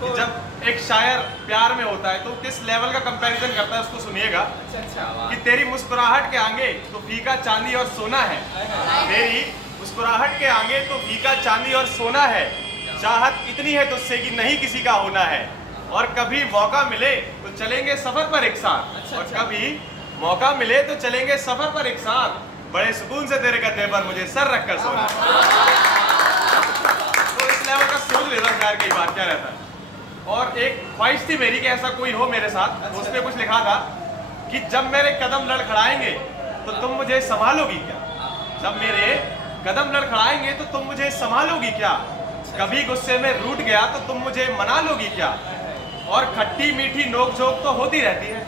कि जब एक शायर प्यार में होता है तो किस लेवल का कंपैरिजन करता है उसको सुनिएगा। कि तेरी मुस्कुराहट के आगे तो फीका चांदी और सोना है, तेरी मुस्कुराहट के आगे तो फीका चांदी और सोना है, चाहत इतनी है तुझसे कि नहीं किसी का होना है, और कभी मौका मिले तो चलेंगे सफर पर एक साथ, और कभी मौका मिले तो चलेंगे सफर पर एक साथ, बड़े सुकून से तेरे कंधे पर मुझे सर रखकर सोना। तो इस लेवल का सोच लेता शायर कई बार क्या रहता है। और एक ख्वाहिश थी मेरी कि ऐसा कोई हो मेरे साथ, उस पे कुछ लिखा था कि जब मेरे कदम लड़खड़ाएंगे तो तुम मुझे संभालोगी क्या, जब मेरे कदम लड़खड़ाएंगे तो तुम मुझे संभालोगी क्या, कभी गुस्से में रूठ गया तो तुम मुझे मना लोगी क्या, और खट्टी मीठी नोक झोंक तो होती रहती है,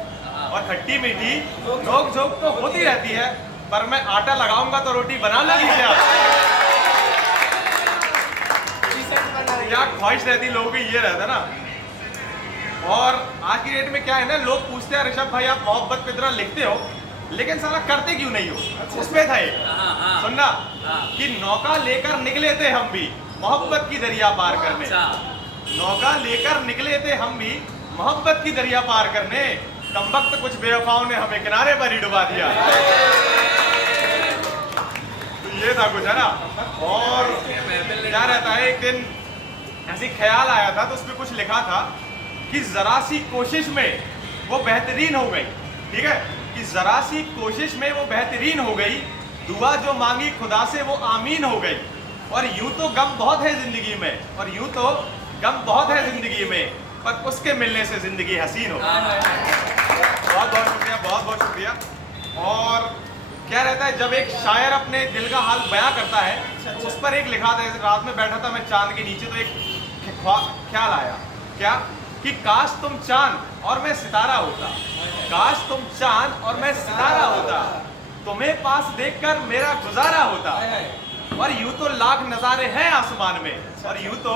और खट्टी मीठी नोक झोंक तो होती रहती है, पर मैं आटा लगाऊंगा तो रोटी बना लोगी क्या। क्या ख्वाहिश रहती लोगों की, ये रहता ना। और आज की डेट में क्या है ना, लोग पूछते हैं ऋषभ भाई आप मोहब्बत पे इतना लिखते हो लेकिन साला करते क्यों नहीं हो। उसमें था ये सुनना कि नौका लेकर निकले थे हम भी मोहब्बत की दरिया पार करने, नौका लेकर निकले थे हम भी मोहब्बत की दरिया पार करने, कमबख्त कुछ बेवफाओं ने हमें किनारे पर ही डुबा दिया। तो ये था कुछ है ना। और क्या रहता है, एक दिन ऐसी ख्याल आया था तो उसमें कुछ लिखा था कि जरा सी कोशिश में वो बेहतरीन हो गई, ठीक है, कि जरा सी कोशिश में वो बेहतरीन हो गई, दुआ जो मांगी खुदा से वो आमीन हो गई, और यूं तो गम बहुत है जिंदगी में, और यूं तो गम बहुत है जिंदगी में, पर उसके मिलने से जिंदगी हसीन हो गई। बहुत बहुत शुक्रिया, बहुत बहुत शुक्रिया। और क्या रहता है, जब एक शायर अपने दिल का हाल बयां करता है तो उस पर एक लिखा था, रात में बैठा था मैं चांद के नीचे तो एक ख्याल आया क्या कि काश तुम चांद और मैं सितारा होता, काश तुम चांद और मैं सितारा होता, तुम्हें पास देखकर मेरा गुजारा होता, और यूं तो लाख नजारे हैं आसमान में, और यूं तो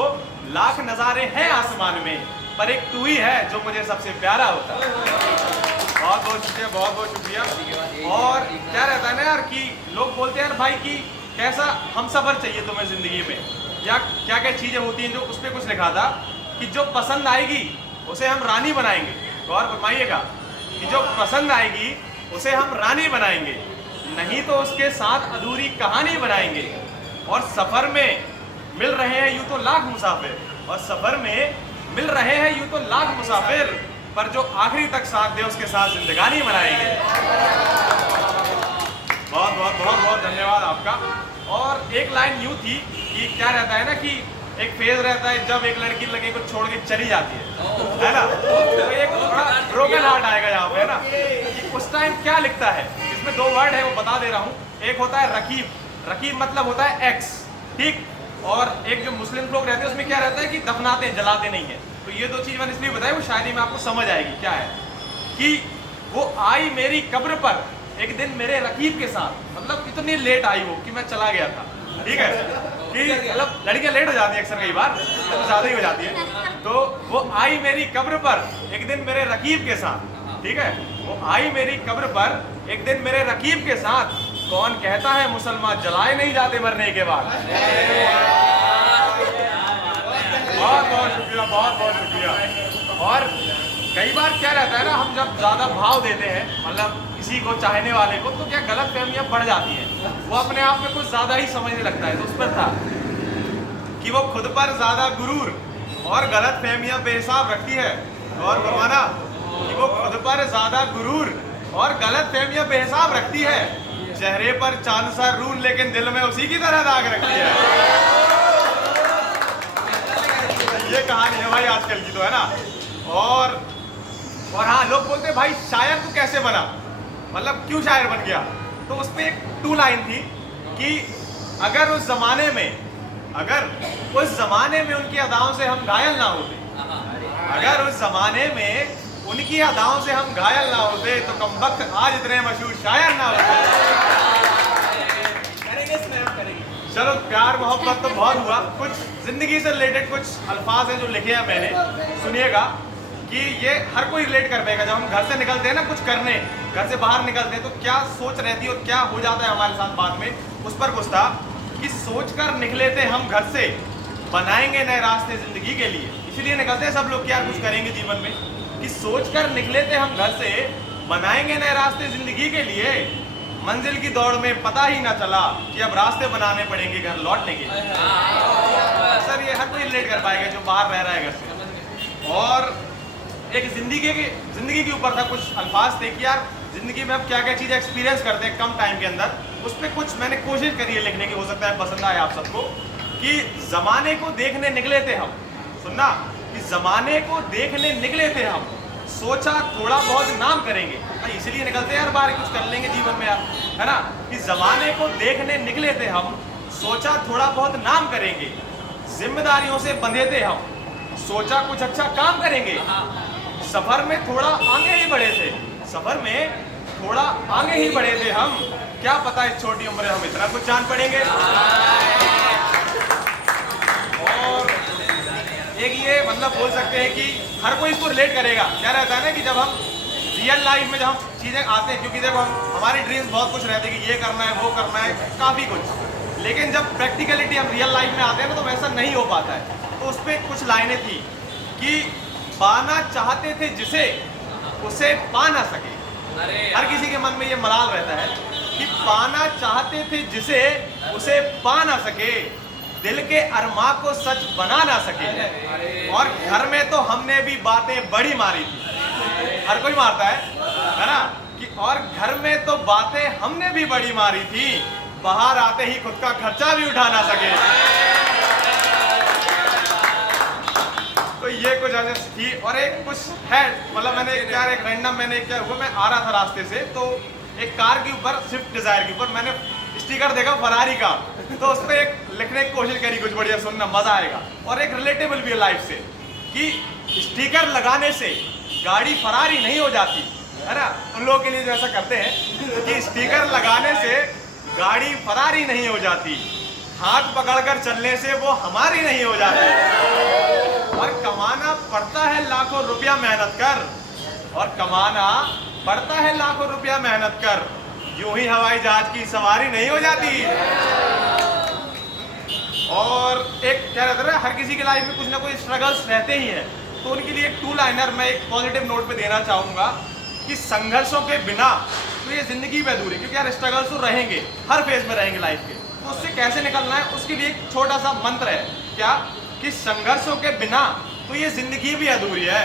लाख नजारे हैं आसमान में, पर एक तू ही है जो मुझे सबसे प्यारा होता। बहुत बहुत शुक्रिया, बहुत बहुत शुक्रिया। और क्या रहता है ना यार कि लोग बोलते हैं यार भाई कि कैसा हम सफर चाहिए तुम्हें जिंदगी में, या क्या क्या चीजें होती हैं, जो उस पर कुछ लिखा था कि जो पसंद आएगी उसे हम रानी बनाएंगे। गौर फरमाइएगा कि जो पसंद आएगी उसे हम रानी बनाएंगे, नहीं तो उसके साथ अधूरी कहानी बनाएंगे, और सफर में मिल रहे हैं यूं तो लाख मुसाफिर, और सफर में मिल रहे हैं यूं तो लाख मुसाफिर, पर जो आखिरी तक साथ दे उसके साथ जिंदगानी बनाएंगे। बहुत बहुत बहुत बहुत धन्यवाद आपका। और एक लाइन यूं थी कि क्या रहता है ना कि एक फेज रहता है जब एक लड़की लड़के को छोड़ के चली जाती है ना, तो एक थोड़ा ब्रोकन हार्ट आएगा यहाँ पे, है ना, कि उस टाइम क्या लिखता है। इसमें दो वर्ड है वो बता दे रहा हूँ, एक होता है रकीब, रकीब मतलब होता है एक्स, ठीक, और एक जो मुस्लिम लोग रहते हैं उसमें क्या रहता है कि दफनाते हैं, जलाते नहीं है। तो ये दो चीज मैंने इसलिए बताई, वो शायरी में आपको समझ आएगी। क्या है कि वो आई मेरी कब्र पर एक दिन मेरे रकीब के साथ, मतलब इतनी लेट आई वो कि मैं चला गया था, ठीक है, कि मतलब लड़कियां लेट हो जाती है अक्सर, कई बार तो ज्यादा ही हो जाती है। तो वो आई मेरी कब्र पर एक दिन मेरे रकीब के साथ, ठीक है, वो आई मेरी कब्र पर एक दिन मेरे रकीब के साथ, कौन कहता है मुसलमान जलाए नहीं जाते मरने के बाद। बहुत बहुत शुक्रिया, बहुत बहुत शुक्रिया। और कई बार क्या रहता है ना, हम जब ज्यादा भाव देते हैं मतलब किसी को, चाहने वाले को, तो क्या गलत फहमियां बढ़ जाती हैं, वो अपने आप में कुछ ज्यादा ही समझने लगता है। तो उस पर था कि वो खुद पर ज्यादा गुरूर और गलत फहमियां बेहिसाब रखती है, और फरमाना कि वो खुद पर ज्यादा गुरूर और गलत फहमियां बेहिसाब रखती है, चेहरे पर चांद सा रूल लेकिन दिल में उसी की तरह दाग रखती है। ये कहानी है भाई आजकल की, तो है ना। और हाँ, लोग बोलते हैं भाई शायर तू कैसे बना, मतलब क्यों शायर बन गया। तो उस पर एक टू लाइन थी कि अगर उस जमाने में उनकी अदाओं से हम घायल ना होते, अगर उस जमाने में उनकी अदाओं से हम घायल ना होते, तो कमबख्त आज इतने मशहूर शायर ना होते। चलो प्यार मोहब्बत तो बहुत हुआ, कुछ जिंदगी से रिलेटेड कुछ अल्फाज हैं जो लिखे हैं मैंने, सुनिएगा कि ये हर कोई रिलेट कर पाएगा। जब हम घर से निकलते हैं ना कुछ करने, घर से बाहर निकलते हैं तो क्या सोच रहती है और क्या हो जाता है हमारे साथ बाद में, उस पर कुछ था कि सोचकर निकले थे हम घर से, बनाएंगे नए रास्ते जिंदगी के लिए, इसलिए निकलते हैं सब लोग कि यार कुछ करेंगे जीवन में, कि सोच कर निकले थे हम घर से, बनाएंगे नए रास्ते जिंदगी के लिए। मंजिल की दौड़ में पता ही ना चला कि अब रास्ते बनाने पड़ेंगे घर लौटने के लिए। सर ये हर कोई रिलेट कर पाएगा जो बाहर रह रहा है घर से। और एक जिंदगी के ऊपर था, कुछ अल्फाज थे कि यार जिंदगी में हम क्या क्या चीज़ें एक्सपीरियंस करते हैं कम टाइम के अंदर, उस पर कुछ मैंने कोशिश करी है लिखने की, हो सकता है पसंद आए आप सबको। कि जमाने को देखने निकले थे हम, सुनना, कि जमाने को देखने निकले थे हम, सोचा थोड़ा बहुत नाम करेंगे। इसलिए निकलते हैं यार बाहर, कुछ कर लेंगे जीवन में यार, है ना। कि जमाने को देखने निकले थे हम, सोचा थोड़ा बहुत नाम करेंगे। जिम्मेदारियों से बंधे थे हम, सोचा कुछ अच्छा काम करेंगे। सफर में थोड़ा आगे ही बढ़े थे, सफर में थोड़ा आगे ही बढ़े थे हम, क्या पता इस छोटी उम्र में हम इतना कुछ जान पड़ेंगे। और एक ये मतलब बोल सकते हैं कि हर कोई इसको रिलेट करेगा। क्या रहता है ना कि जब हम रियल लाइफ में जब हम चीज़ें आते हैं, क्योंकि देखो हम हमारे ड्रीम्स बहुत कुछ रहते हैं कि ये करना है वो करना है काफ़ी कुछ, लेकिन जब प्रैक्टिकलिटी हम रियल लाइफ में आते हैं ना तो वैसा नहीं हो पाता है। तो उस पर कुछ लाइनें थी कि पाना चाहते थे जिसे उसे पा ना सके। हर किसी के मन में ये मलाल रहता है कि पाना चाहते थे जिसे उसे पा ना सके, दिल के अरमा को सच बना ना सके। और घर में तो हमने भी बातें बड़ी मारी थी, हर कोई मारता है ना। कि और घर में तो बातें हमने भी बड़ी मारी थी, बाहर आते ही खुद का खर्चा भी उठा ना सके। तो ये कुछ ऐसे थी। और एक कुछ है, मतलब मैंने यार एक रैंडम मैंने क्या हुआ, मैं आ रहा था रास्ते से, तो एक कार के ऊपर, स्विफ्ट डिजायर के ऊपर मैंने स्टिकर देखा फरारी का, तो उस पर एक लिखने की कोशिश करी कुछ बढ़िया, सुनना मजा आएगा। और एक रिलेटेबल भी है लाइफ से कि स्टिकर लगाने से गाड़ी फरारी नहीं हो जाती, है ना। उन लोगों के लिए जो ऐसा करते हैं कि स्टिकर लगाने से गाड़ी फरारी नहीं हो जाती, हाथ पकड़कर चलने से वो हमारी नहीं हो जाती। और कमाना पड़ता है लाखों रुपया मेहनत कर, और कमाना पड़ता है लाखों रुपया मेहनत कर, यूं ही हवाई जहाज की सवारी नहीं हो जाती। और एक क्या रहता है, हर किसी की लाइफ में कुछ ना कुछ स्ट्रगल्स रहते ही हैं, तो उनके लिए एक टू लाइनर मैं एक पॉजिटिव नोट पे देना चाहूँगा कि संघर्षों के बिना तो ये जिंदगी में अधूरी, क्योंकि यार स्ट्रगल्स तो रहेंगे, हर फेज में रहेंगे लाइफ के, तो उससे कैसे निकलना है उसके लिए एक छोटा सा मंत्र है, क्या, कि संघर्षों के बिना तो ये जिंदगी भी अधूरी है,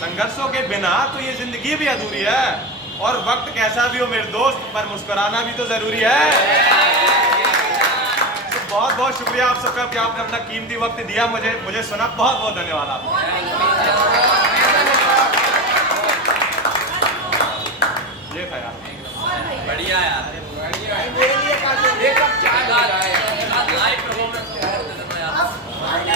संघर्षों के बिना तो ये जिंदगी भी अधूरी है। और वक्त कैसा भी हो मेरे दोस्त, पर मुस्कुराना भी तो जरूरी है। तो बहुत बहुत शुक्रिया आप सबका कि आपने अपना कीमती वक्त दिया मुझे सुना। बहुत बहुत धन्यवाद आपका। ये था यार, बढ़िया यार,